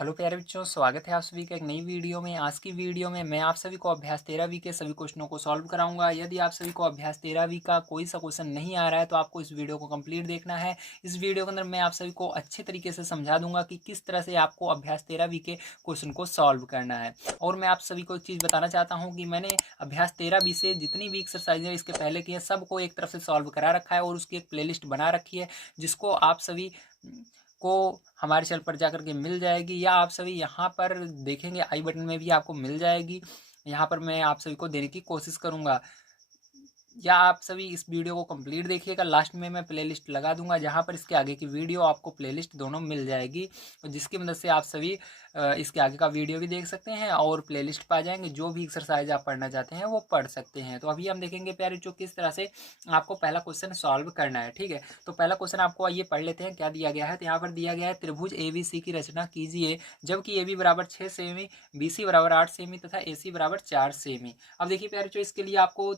Hello प्यारे बच्चों, स्वागत है आप सभी का एक नई वीडियो में। आज की वीडियो में मैं आप सभी को अभ्यास 13वीं के सभी क्वेश्चनों को सॉल्व कराऊंगा। यदि आप सभी को अभ्यास 13वीं का कोई सा क्वेश्चन नहीं आ रहा है तो आपको इस वीडियो को कंप्लीट देखना है। इस वीडियो के अंदर मैं आप सभी को अच्छे तरीके से समझा दूंगा कि किस तरह से आपको अभ्यास 13वीं के क्वेश्चन को सॉल्व करना है। और मैं आप सभी को एक चीज़ बताना चाहता हूँ कि मैंने अभ्यास 13वीं से जितनी भी एक्सरसाइज है इसके पहले की है, सबको एक तरफ से सॉल्व करा रखा है और उसकी एक प्ले बना रखी है, जिसको आप सभी को हमारे चैनल पर जाकर के मिल जाएगी, या आप सभी यहाँ पर देखेंगे आई बटन में भी आपको मिल जाएगी। यहाँ पर मैं आप सभी को देने की कोशिश करूँगा, या आप सभी इस वीडियो को कंप्लीट देखिएगा। लास्ट में मैं प्लेलिस्ट लगा दूंगा जहाँ पर इसके आगे की वीडियो आपको प्लेलिस्ट दोनों मिल जाएगी, जिसकी मदद से आप सभी इसके आगे का वीडियो भी देख सकते हैं और प्लेलिस्ट पा जाएंगे। जो भी एक्सरसाइज आप पढ़ना चाहते हैं वो पढ़ सकते हैं। तो अभी हम देखेंगे प्यारे जो किस तरह से आपको पहला क्वेश्चन सॉल्व करना है। ठीक है, तो पहला क्वेश्चन आपको आइए पढ़ लेते हैं क्या दिया गया है। तो यहाँ पर दिया गया है त्रिभुज ABC की रचना कीजिए जबकि AB बराबर 6 सेमी, BC बराबर 8 सेमी तथा AC बराबर 4 सेमी। अब देखिए प्यारे जो इसके लिए आपको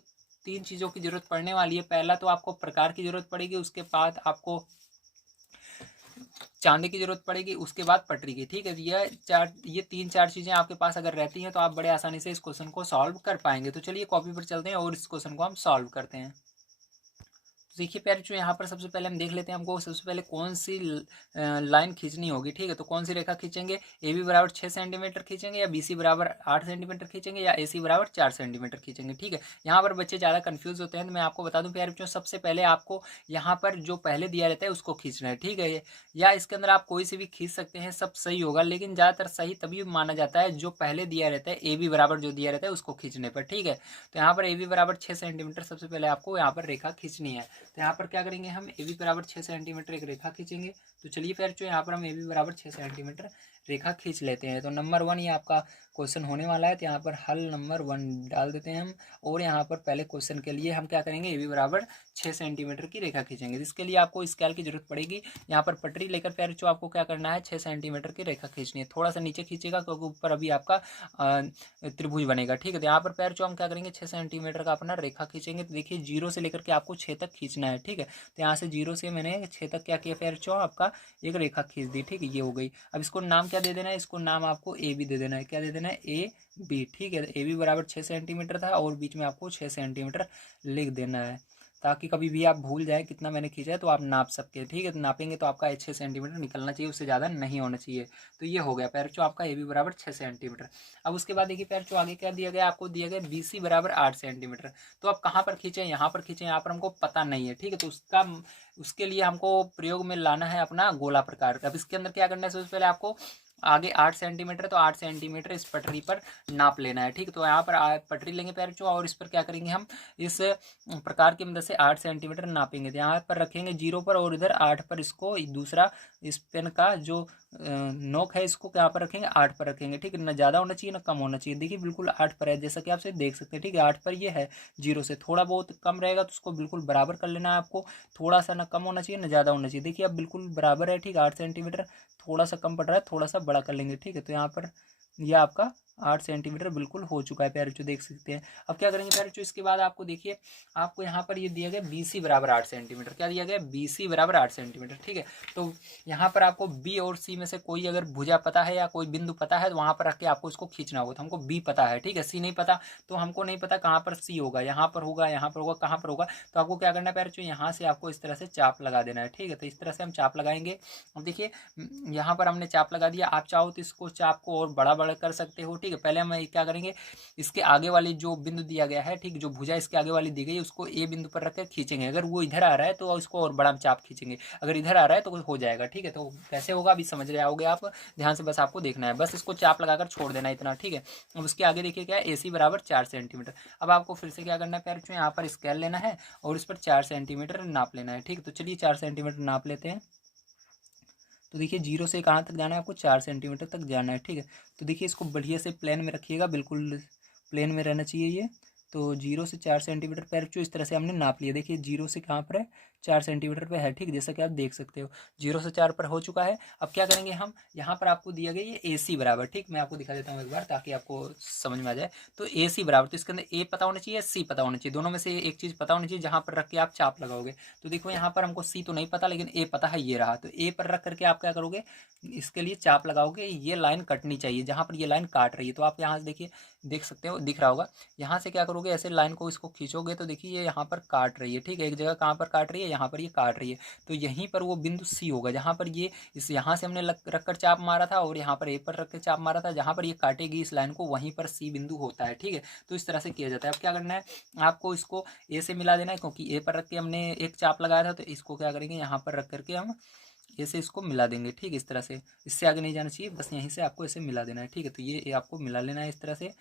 तीन चीज़ों की जरूरत पड़ने वाली है। पहला तो आपको प्रकार की जरूरत पड़ेगी, उसके बाद आपको चांदी की जरूरत पड़ेगी, उसके बाद पटरी की। ठीक है, ये तीन चार चीज़ें आपके पास अगर रहती हैं तो आप बड़े आसानी से इस क्वेश्चन को सॉल्व कर पाएंगे। तो चलिए कॉपी पर चलते हैं और इस क्वेश्चन को हम सॉल्व करते हैं। तो देखिए प्यारे जो यहाँ पर सबसे पहले हम देख लेते हैं हमको सबसे पहले कौन सी लाइन खींचनी होगी। ठीक है, तो कौन सी रेखा खींचेंगे, AB बराबर 6 सेंटीमीटर खींचेंगे, या BC बराबर 8 सेंटीमीटर खींचेंगे, या AC बराबर 4 सेंटीमीटर खींचेंगे। ठीक है, यहाँ पर बच्चे ज़्यादा कंफ्यूज होते हैं तो मैं आपको बता दूं प्यारे बच्चों, सबसे पहले आपको यहाँ पर जो पहले दिया रहता है उसको खींचना है। ठीक है, या इसके अंदर आप कोई से भी खींच सकते हैं, सब सही होगा, लेकिन ज़्यादातर सही तभी माना जाता है जो पहले दिया रहता है, AB बराबर जो दिया रहता है उसको खींचने पर। ठीक है, तो यहाँ पर AB बराबर 6 सेंटीमीटर सबसे पहले आपको यहाँ पर रेखा खींचनी है। तो यहाँ पर क्या करेंगे, हम AB बराबर 6 सेंटीमीटर एक रेखा खींचेंगे। तो चलिए फिर जो यहाँ पर हम AB बराबर 6 सेंटीमीटर रेखा खींच लेते हैं। तो नंबर 1 ये आपका क्वेश्चन होने वाला है। तो यहाँ पर हल नंबर 1 डाल देते हैं हम, और यहाँ पर पहले क्वेश्चन के लिए हम क्या करेंगे, AB बराबर 6 सेंटीमीटर की रेखा खींचेंगे। इसके लिए आपको स्केल की जरूरत पड़ेगी। यहाँ पर पटरी लेकर फिर जो आपको क्या करना है, 6 सेंटीमीटर की रेखा खींचनी है। थोड़ा सा नीचे खींचेगा क्योंकि ऊपर अभी आपका त्रिभुज बनेगा। ठीक है, तो यहाँ पर पैर जो हम क्या करेंगे, 6 सेंटीमीटर का अपना रेखा खींचेंगे। तो देखिए 0 से लेकर के आपको 6 तक खींचना है। ठीक है, तो यहाँ से 0 से मैंने 6 तक क्या किया, पैर जो आपका एक रेखा खींच दी। ठीक है, ये हो गई। अब इसको नाम क्या दे देना है, इसको नाम आपको AB दे देना है। क्या दे देना है, AB। ठीक है, तो AB बराबर 6 सेंटीमीटर था और बीच में आपको 6 सेंटीमीटर लिख देना है, ताकि कभी भी आप भूल जाए कितना मैंने खींचा है तो आप नाप सकते हैं। ठीक है, तो नापेंगे तो आपका 6 सेंटीमीटर निकलना चाहिए, उससे ज़्यादा नहीं होना चाहिए। तो ये हो गया पैरचो आपका AB बराबर 6 सेंटीमीटर। अब उसके बाद देखिए पैरचो आगे क्या दिया गया, आपको दिया गया BC बराबर 8 सेंटीमीटर। तो आप कहाँ पर खींचें, यहाँ पर खींचें, यहाँ पर हमको पता नहीं है। ठीक है, तो उसके लिए हमको प्रयोग में लाना है अपना गोला प्रकार। अब इसके अंदर क्या करना है, सबसे पहले आपको आगे 8 सेंटीमीटर, तो 8 सेंटीमीटर इस पटरी पर नाप लेना है। ठीक है, तो यहाँ पर पटरी लेंगे पैरचो और इस पर क्या करेंगे, हम इस प्रकार की मदद से 8 सेंटीमीटर नापेंगे। तो यहाँ पर रखेंगे 0 पर और इधर 8 पर, इसको दूसरा इस पेन का जो नोक है इसको यहाँ पर रखेंगे, 8 पर रखेंगे। ठीक है, ना ज़्यादा होना चाहिए ना कम होना चाहिए। देखिए बिल्कुल 8 पर है, जैसा कि आप से देख सकते हैं। ठीक है, 8 पर ये है, 0 से थोड़ा बहुत कम रहेगा तो उसको बिल्कुल बराबर कर लेना है आपको। थोड़ा सा ना कम होना चाहिए ना ज़्यादा होना चाहिए। देखिए अब बिल्कुल बराबर है। ठीक है, 8 सेंटीमीटर, थोड़ा सा कम पड़ रहा है, थोड़ा सा बड़ा कर लेंगे। ठीक है, तो यहाँ पर यह आपका 8 सेंटीमीटर बिल्कुल हो चुका है प्यारे बच्चों, देख सकते हैं। अब क्या करेंगे प्यारे बच्चों, इसके बाद आपको देखिए आपको यहाँ पर ये दिया गया BC बराबर 8 सेंटीमीटर। क्या दिया गया, BC बराबर 8 सेंटीमीटर। ठीक है, तो यहाँ पर आपको B और C में से कोई अगर भुजा पता है या कोई बिंदु पता है तो वहाँ पर रख के आपको इसको खींचना होगा। तो हमको B पता है, ठीक है, C नहीं पता, तो हमको नहीं पता कहाँ पर C होगा, यहाँ पर होगा, यहाँ पर होगा, कहाँ पर होगा। तो आपको क्या करना है प्यारे बच्चों, यहाँ से आपको इस तरह से चाप लगा देना है। ठीक है, तो इस तरह से हम चाप लगाएंगे। अब देखिए यहाँ पर हमने चाप लगा दिया, आप चाहो तो इसको चाप को और बड़ा बड़ा कर सकते हो। ठीक है, पहले हम क्या करेंगे, इसके आगे वाली जो बिंदु दिया गया है, ठीक, जो भुजा इसके आगे वाली दी गई है उसको A बिंदु पर रखकर खींचेंगे। अगर वो इधर आ रहा है तो इसको और बड़ा चाप खींचेंगे, अगर इधर आ रहा है तो हो जाएगा। ठीक है, तो कैसे होगा अभी समझ रहे आओगे आप, ध्यान से बस आपको देखना है, बस इसको चाप लगाकर छोड़ देना इतना। ठीक है, अब उसके आगे देखिए क्या है, AC बराबर 4 सेंटीमीटर। अब आपको फिर से क्या करना है प्यारे बच्चों, यहाँ पर स्केल लेना है और इस पर 4 सेंटीमीटर नाप लेना है। ठीक है, तो चलिए 4 सेंटीमीटर नाप लेते हैं। तो देखिए 0 से कहाँ तक जाना है, आपको 4 सेंटीमीटर तक जाना है। ठीक है, तो देखिए इसको बढ़िया से प्लेन में रखिएगा, बिल्कुल प्लेन में रहना चाहिए ये। तो 0 से 4 सेंटीमीटर पर जो इस तरह से हमने नाप लिया। देखिए 0 से कहाँ पर है, 4 सेंटीमीटर पे है, ठीक, जैसा कि आप देख सकते हो 0 से 4 पर हो चुका है। अब क्या करेंगे हम, यहाँ पर आपको दिया गया ये AC बराबर, ठीक, मैं आपको दिखा देता हूँ एक बार ताकि आपको समझ में आ जाए। तो AC बराबर, तो इसके अंदर A पता होना चाहिए, C पता होना चाहिए, दोनों में से एक चीज़ पता होनी चाहिए जहाँ पर रख के आप चाप लगाओगे। तो देखो यहाँ पर हमको C तो नहीं पता, लेकिन A पता है, ये रहा। तो A पर रख करके आप क्या करोगे, इसके लिए चाप लगाओगे, ये लाइन कटनी चाहिए जहाँ पर ये लाइन काट रही है। तो आप यहाँ से देखिए, देख सकते हो, दिख रहा होगा। यहाँ से क्या करोगे, ऐसे लाइन को इसको खींचोगे तो देखिए ये यहाँ पर काट रही है, ठीक है, एक जगह कहाँ पर काट रही है, यहाँ पर ये काट रही है। तो यहीं पर वो बिंदु C होगा जहाँ पर ये इस यहाँ से हमने रख कर चाप मारा था, और यहाँ पर A पर रख कर चाप मारा था, जहाँ पर ये काटेगी इस लाइन को वहीं पर C बिंदु होता है, ठीक है। तो इस तरह से किया जाता है। अब क्या करना है, आपको इसको A से मिला देना है, क्योंकि A पर रख के हमने एक चाप लगाया था, तो इसको क्या करेंगे, यहाँ पर रख करके हम ऐसे इसको मिला देंगे, ठीक है, इस तरह से। इससे आगे नहीं जाना चाहिए, बस यहीं से आपको ऐसे मिला देना है, ठीक है। तो ये आपको मिला लेना है इस तरह से।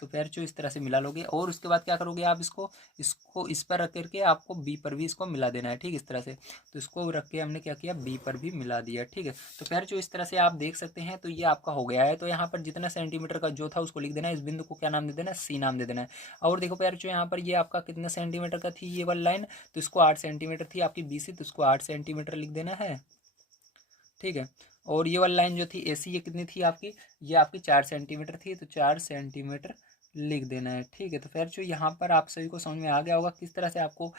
तो पैर जो इस तरह से मिला लोगे, और उसके बाद क्या करोगे आप, इसको इसको इस पर रख करके आपको B पर भी इसको मिला देना है, ठीक, इस तरह से। तो इसको रख के हमने क्या किया, B पर भी मिला दिया, ठीक है। तो पैर जो इस तरह से आप देख सकते हैं, तो ये आपका हो गया है। तो यहाँ पर जितना सेंटीमीटर का जो था उसको लिख देना है, इस बिंदु को क्या नाम दे देना है, C नाम दे देना है। और देखो पैर जो यहाँ पर ये आपका कितना सेंटीमीटर का थी ये वाली लाइन, तो इसको 8 सेंटीमीटर थी आपकी BC, तो इसको 8 सेंटीमीटर लिख देना है, ठीक है। और ये वाली लाइन जो थी AC, ये कितनी थी आपकी, ये आपकी 4 सेंटीमीटर थी, तो 4 सेंटीमीटर लिख देना है, ठीक है। तो फिर जो यहाँ पर आप सभी को समझ में आ गया होगा किस तरह से आपको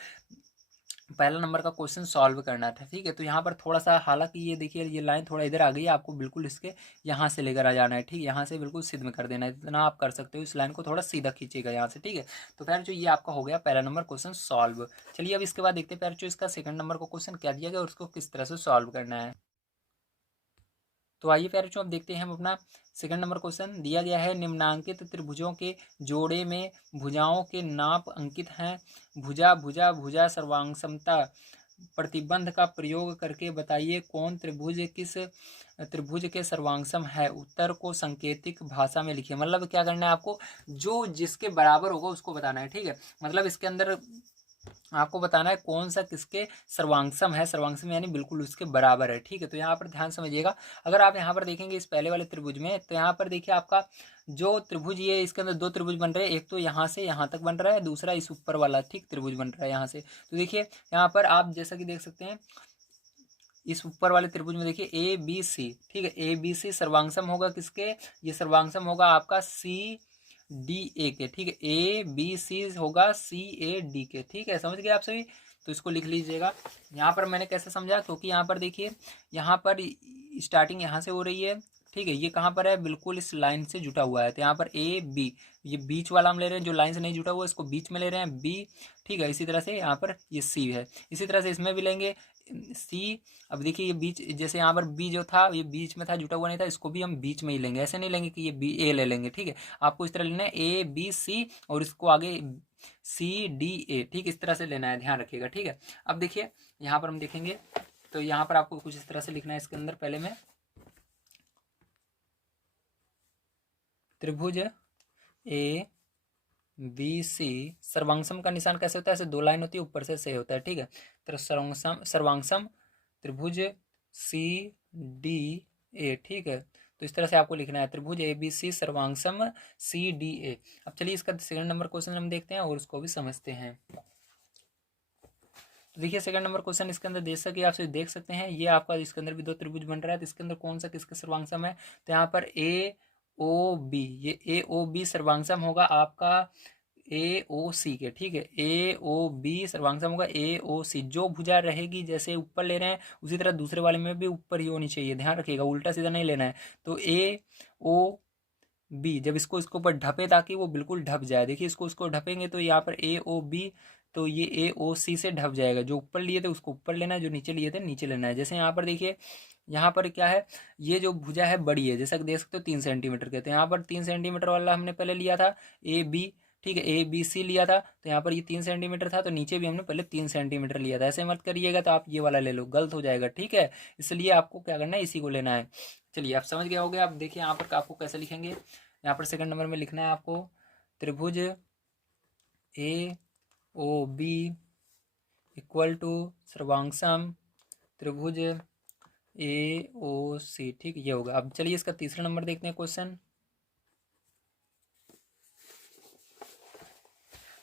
पहला नंबर का क्वेश्चन सॉल्व करना था, ठीक है। तो यहाँ पर थोड़ा सा, हालांकि ये देखिए ये लाइन थोड़ा इधर आ गई है, आपको बिल्कुल इसके यहाँ से लेकर आ जाना है, ठीक, यहाँ से बिल्कुल सीध में कर देना है, इतना आप कर सकते हो। इस लाइन को थोड़ा सीधा खींचेगा यहाँ से, ठीक है। तो फिर जो ये आपका हो गया पहला नंबर क्वेश्चन सॉल्व। चलिए अब इसके बाद देखते हैं फिर जो इसका सेकंड नंबर का क्वेश्चन क्या दिया गया और उसको किस तरह से सॉल्व करना है। तो आइए प्यारे, अब देखते हैं हम अपना सेकंड नंबर क्वेश्चन। दिया गया है, निम्नांकित त्रिभुजों के जोड़े में भुजाओं के नाप अंकित हैं। भुजा भुजा भुजा सर्वांगसमता प्रतिबंध का प्रयोग करके बताइए कौन त्रिभुज किस त्रिभुज के सर्वांगसम है। उत्तर को सांकेतिक भाषा में लिखिए। मतलब क्या करना है आपको, जो जिसके बराबर होगा उसको बताना है, ठीक है। मतलब इसके अंदर आपको बताना है कौन सा किसके सर्वांगसम है, सर्वांगसम यानी बिल्कुल उसके बराबर है, ठीक है। तो यहाँ पर ध्यान समझिएगा। अगर आप यहाँ पर देखेंगे इस पहले वाले त्रिभुज में, तो यहाँ पर देखिए आपका जो त्रिभुज, ये इसके अंदर दो त्रिभुज बन रहे हैं, एक तो यहाँ से यहाँ तक बन रहा है, दूसरा इस ऊपर वाला, ठीक, त्रिभुज बन रहा है यहाँ से। तो देखिए यहाँ पर आप जैसा कि देख सकते हैं, इस ऊपर वाले त्रिभुज में देखिए ABC, ठीक है, ABC सर्वांगसम होगा किसके, ये सर्वांगसम होगा आपका CDA के, ठीक है, ABC होगा CAD के, ठीक है, समझ गए आप सभी। तो इसको लिख लीजिएगा। यहाँ पर मैंने कैसे समझा, क्योंकि यहाँ पर देखिए, यहाँ पर स्टार्टिंग यहाँ से हो रही है, ठीक है, ये कहाँ पर है, बिल्कुल इस लाइन से जुटा हुआ है। तो यहाँ पर AB, ये बीच वाला हम ले रहे हैं, जो लाइन से नहीं जुटा हुआ इसको बीच में ले रहे हैं B, ठीक है। इसी तरह से यहाँ पर ये C है, इसी तरह से इसमें भी लेंगे C। अब देखिए ये बीच, जैसे यहाँ पर B जो था ये बीच में था, जुटा हुआ नहीं था, इसको भी हम बीच में ही लेंगे, ऐसे नहीं लेंगे कि ये A ले लेंगे, ठीक है। आपको इस तरह लेना है ABC और इसको आगे CDA, ठीक, इस तरह से लेना है, ध्यान रखिएगा, ठीक है। अब देखिए यहाँ पर हम देखेंगे, तो यहाँ पर आपको कुछ इस तरह से लिखना है इसके अंदर। पहले में त्रिभुज ABC सर्वांगसम का निशान कैसे होता है, ऐसे दो लाइन होती है, ऊपर से होता है, ठीक है। तो सर्वांगसम त्रिभुज CDA, ठीक है। तो इस तरह से आपको लिखना है, त्रिभुज ABC सर्वांगसम CDA। अब चलिए इसका सेकंड नंबर क्वेश्चन हम देखते हैं और उसको भी समझते हैं। तो देखिए सेकंड नंबर क्वेश्चन इसके अंदर जैसा कि आप देख सकते हैं, ये आपका इसके अंदर भी दो त्रिभुज बन रहा है, तो इसके अंदर कौन सा किसका सर्वांगसम है। तो यहाँ पर AOB, ये AOB सर्वांगसम होगा आपका AOC के, ठीक है, AOB सर्वांगसम होगा AOC। जो भुजा रहेगी जैसे ऊपर ले रहे हैं उसी तरह दूसरे वाले में भी ऊपर ही होनी चाहिए, ध्यान रखिएगा, उल्टा सीधा नहीं लेना है। तो AOB जब इसको ऊपर ढपे ताकि वो बिल्कुल ढप जाए, देखिए इसको ढपेंगे तो यहाँ पर AOB, तो ये AOC से ढप जाएगा। जो ऊपर लिए थे उसको ऊपर लेना है, जो नीचे लिए थे नीचे लेना है। जैसे यहाँ पर देखिए, यहाँ पर क्या है, ये जो भुजा है बड़ी है, जैसा कि देख सकते हो 3 सेंटीमीटर के। तो यहाँ पर 3 सेंटीमीटर वाला हमने पहले लिया था AB, ठीक है, ABC लिया था। तो यहाँ पर ये 3 सेंटीमीटर था, तो नीचे भी हमने पहले 3 सेंटीमीटर लिया था। ऐसे मत करिएगा, तो आप ये वाला ले लो, गलत हो जाएगा, ठीक है। इसलिए आपको क्या करना है, इसी को लेना है। चलिए आप समझ गए होगे। आप देखिए यहाँ पर आपको कैसे लिखेंगे, यहाँ पर सेकंड नंबर में लिखना है आपको, त्रिभुज AOB इक्वल टू सर्वांगसम त्रिभुज AOC, ठीक, ये होगा। अब चलिए इसका तीसरा नंबर देखते हैं क्वेश्चन।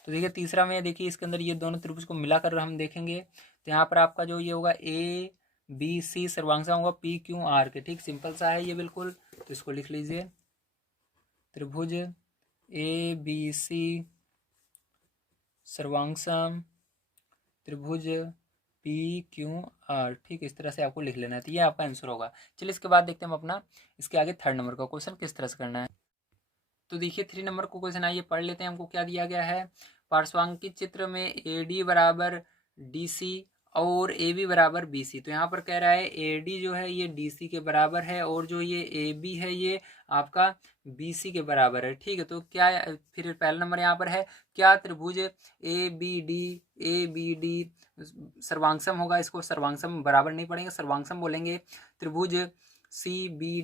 तो देखिए तीसरा में देखिए इसके अंदर ये दोनों त्रिभुज को मिलाकर हम देखेंगे तो यहाँ पर आपका जो ये होगा ए बी सी सर्वांगसम होगा पी क्यू आर के। ठीक, सिंपल सा है ये बिल्कुल। तो इसको लिख लीजिए, त्रिभुज ए बी सी सर्वांगसम त्रिभुज पी क्यू आर। ठीक, इस तरह से आपको लिख लेना है। तो ये आपका आंसर होगा। चलिए इसके बाद देखते हैं हम अपना इसके आगे थर्ड नंबर का क्वेश्चन किस तरह से करना है। तो देखिए 3 नंबर को क्वेश्चन आइए पढ़ लेते हैं। हमको क्या दिया गया है, पार्श्वांकित चित्र में ए डी बराबर डी सी और ए बी बराबर बी सी। तो यहाँ पर कह रहा है ए डी जो है ये डी सी के बराबर है और जो ये ए बी है ये आपका बी सी के बराबर है। ठीक है, तो क्या फिर पहला नंबर यहाँ पर है, क्या त्रिभुज ए बी डी सर्वांगसम होगा। इसको सर्वांगसम बराबर नहीं पढ़ेंगे, सर्वांगसम बोलेंगे। त्रिभुज सी बी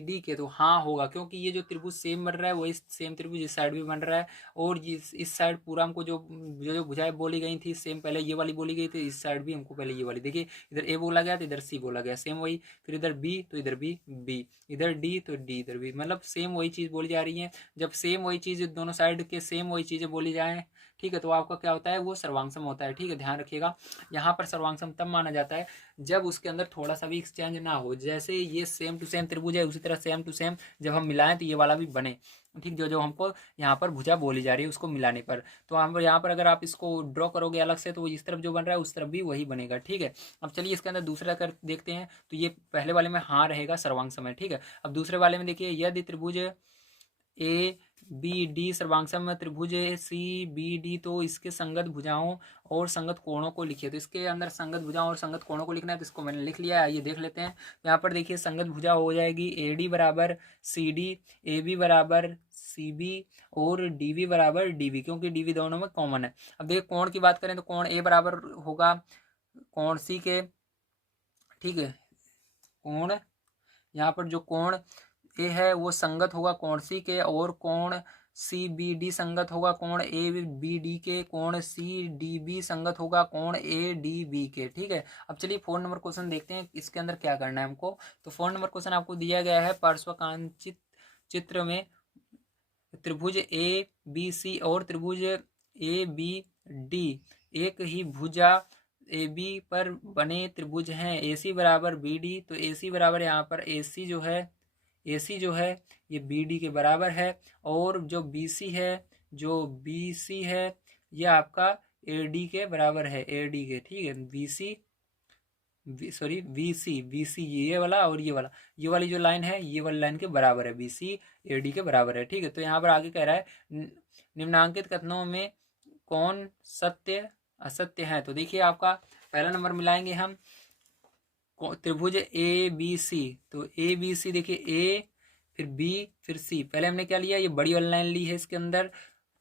डी के तो हाँ होगा, क्योंकि ये जो त्रिभुज सेम बन रहा है वही सेम त्रिभुज इस साइड भी बन रहा है और इस साइड पूरा हमको जो जो भुजाएं बोली गई थी सेम, पहले ये वाली बोली गई थी, इस साइड भी हमको पहले ये वाली। देखिए इधर ए बोला गया तो इधर सी बोला गया, सेम वही। फिर इधर बी तो इधर भी बी, इधर डी तो डी इधर भी, मतलब सेम वही चीज़ बोली जा रही है। जब सेम वही चीज़ दोनों साइड के सेम वही चीज़ें बोली जाए, ठीक है, तो आपका क्या होता है, वो सर्वांगसम होता है। ठीक है, ध्यान रखिएगा। यहाँ पर सर्वांगसम तब माना जाता है जब उसके अंदर थोड़ा सा भी एक्सचेंज ना हो। जैसे ये सेम टू सेम त्रिभुज है, उसी तरह सेम टू सेम जब हम मिलाएं तो ये वाला भी बने। ठीक, जो जो हमको यहाँ पर भुजा बोली जा रही है उसको मिलाने पर, तो हम यहाँ पर अगर आप इसको ड्रॉ करोगे अलग से तो इस तरफ जो बन रहा है उस तरफ भी वही बनेगा। ठीक है, अब चलिए इसके अंदर दूसरा कर देखते हैं। तो ये पहले वाले में हाँ रहेगा, सर्वांगसम है। ठीक है, अब दूसरे वाले में देखिए, यदि त्रिभुज ए बी डी सर्वांगसम त्रिभुज सी बी डी तो इसके संगत भुजाओं और संगत कोणों को लिखिए। तो इसके अंदर संगत भुजाओं और संगत कोणों को लिखना है, तो इसको मैंने लिख लिया है। आइए देख लेते हैं। यहाँ पर देखिए संगत भुजा हो जाएगी ए डी बराबर सी डी, ए बी बराबर सी बी और डी बी बराबर डी बी, क्योंकि डी बी दोनों में कॉमन है। अब देखिए कोण की बात करें तो कोण ए बराबर होगा कोण सी के। ठीक है, कोण यहाँ पर जो कोण ए है वो संगत होगा कोण सी के, और कोण सी बी डी संगत होगा कोण ए बी डी के, कोण सी डी बी संगत होगा कोण ए डी बी के। ठीक है, अब चलिए 4 नंबर क्वेश्चन देखते हैं इसके अंदर क्या करना है हमको। तो 4 नंबर क्वेश्चन आपको दिया गया है, पार्श्वकांचित चित्र में त्रिभुज ए बी सी और त्रिभुज ए बी डी एक ही भुजा ए बी पर बने त्रिभुज हैं। ए सी बराबर बी डी, तो ए सी बराबर यहाँ पर ए सी जो है ये बी डी के बराबर है, और जो बी सी है ये आपका ए डी के बराबर है, ए डी के। ठीक है, बी सी ये वाला और ये वाली जो लाइन है ये वाली लाइन के बराबर है, बी सी ए डी के बराबर है। ठीक है, तो यहाँ पर आगे कह रहा है निम्नांकित कथनों में कौन सत्य असत्य है। तो देखिए आपका पहला नंबर मिलाएंगे हम त्रिभुज ए बी सी। तो ए बी सी देखिए, ए फिर बी फिर सी। पहले हमने क्या लिया, ये बड़ी वाली लाइन ली है इसके अंदर।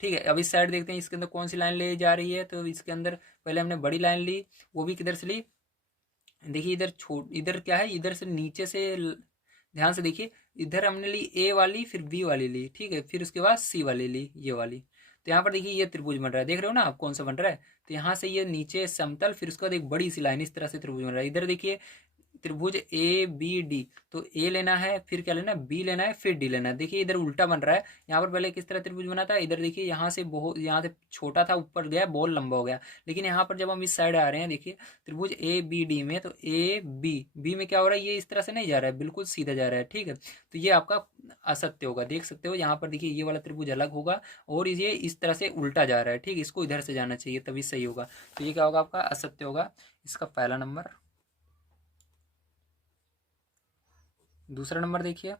ठीक है, अब इस साइड देखते हैं इसके अंदर कौन सी लाइन ले जा रही है। तो इसके अंदर पहले हमने बड़ी लाइन ली, वो भी किधर से ली, देखिए इधर क्या है, इधर से नीचे से ध्यान से देखिए, इधर हमने ली ए वाली फिर बी वाली ली। ठीक है, फिर उसके बाद सी वाली ली, ये वाली। तो यहाँ पर देखिए ये त्रिभुज बन रहा है, देख रहे हो ना आप कौन सा बन रहा है। तो यहाँ से ये नीचे समतल, फिर उसके बाद एक बड़ी सी लाइन, इस तरह से त्रिभुज बन रहा है। इधर देखिए त्रिभुज ए बी डी, तो ए लेना है फिर क्या लेना है, बी लेना है फिर डी लेना है। देखिए इधर उल्टा बन रहा है, यहाँ पर पहले किस तरह त्रिभुज बना था, इधर देखिए यहाँ से छोटा था ऊपर गया बहुत लंबा हो गया, लेकिन यहाँ पर जब हम इस साइड आ रहे हैं देखिए त्रिभुज ए बी डी में, तो ए बी में क्या हो रहा है, ये इस तरह से नहीं जा रहा है, बिल्कुल सीधा जा रहा है। ठीक है, तो ये आपका असत्य होगा, देख सकते हो यहाँ पर देखिए ये वाला त्रिभुज अलग होगा और ये इस तरह से उल्टा जा रहा है। ठीक है, इसको इधर से जाना चाहिए तभी सही होगा। तो ये क्या होगा, आपका असत्य होगा, इसका पहला नंबर। दूसरा नंबर देखिए,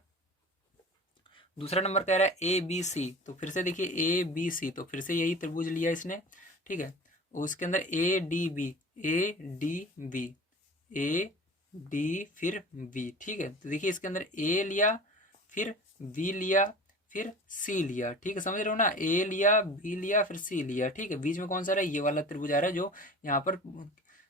दूसरा नंबर कह रहा है ए बी सी। तो फिर से देखिए ए बी सी, तो फिर से यही त्रिभुज लिया इसने। ठीक है, उसके अंदर A D B A D फिर बी। ठीक है, तो देखिए इसके अंदर ए लिया फिर बी लिया फिर सी लिया। ठीक है, समझ रहे हो ना, ए लिया बी लिया फिर सी लिया। ठीक है, बीच में कौन सा रहा है, ये वाला त्रिभुज आ रहा है जो यहाँ पर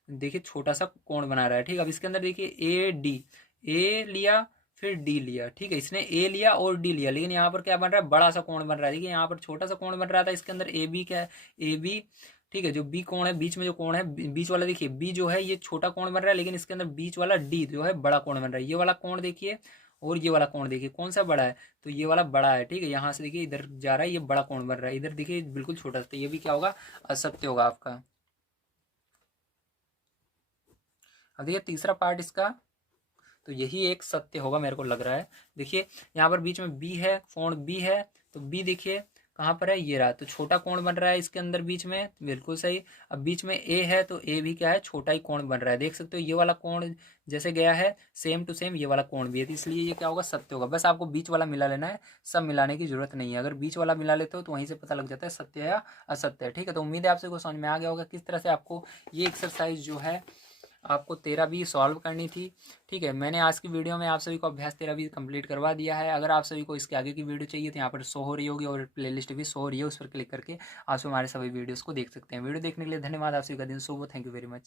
देखिए छोटा सा कोण बना रहा है। ठीक है, अब इसके अंदर देखिए ए डी, ए लिया फिर डी लिया। ठीक है, इसने ए लिया और डी लिया, लेकिन यहाँ पर क्या बन रहा है, बड़ा सा कोण बन रहा है। देखिए यहाँ पर छोटा सा कोण बन रहा था, इसके अंदर ए बी क्या है, ए बी। ठीक है, जो बी कोण है बीच में जो कोण है बीच वाला, देखिए बी जो है ये छोटा कोण बन रहा है, लेकिन इसके अंदर बीच वाला डी जो है बड़ा कोण बन रहा है। ये वाला कोण देखिए और ये वाला कोण देखिए कौन सा बड़ा है, तो ये वाला बड़ा है, ठीक है। यहाँ से देखिए इधर जा रहा है, ये बड़ा कोण बन रहा है, इधर देखिए बिल्कुल छोटा, तो ये भी क्या होगा, असत्य होगा आपका। अब देखिए तीसरा पार्ट इसका, तो यही एक सत्य होगा मेरे को लग रहा है। देखिए यहाँ पर बीच में बी है, कोण बी है, तो बी देखिए कहाँ पर है, ये रहा, तो छोटा कोण बन रहा है इसके अंदर बीच में, बिल्कुल सही। अब बीच में ए है, तो ए भी क्या है, छोटा ही कोण बन रहा है, देख सकते हो ये वाला कोण जैसे गया है सेम टू सेम ये वाला कोण भी है, तो इसलिए ये क्या होगा, सत्य होगा। बस आपको बीच वाला मिला लेना है, सब मिलाने की जरूरत नहीं है। अगर बीच वाला मिला लेते हो तो वहीं से पता लग जाता है सत्य या असत्य है, ठीक है। तो उम्मीद है आपसे को समझ में आ गया होगा किस तरह से आपको ये एक्सरसाइज जो है आपको 13 भी सॉल्व करनी थी, ठीक है। मैंने आज की वीडियो में आप सभी को अभ्यास 13 भी कंप्लीट करवा दिया है। अगर आप सभी को इसके आगे की वीडियो चाहिए तो यहाँ पर शो हो रही होगी और प्लेलिस्ट भी शो हो रही है, उस पर क्लिक करके आप हमारे सभी वीडियोस को देख सकते हैं। वीडियो देखने के लिए धन्यवाद, आप सभी का दिन शुभ हो, थैंक यू वेरी मच।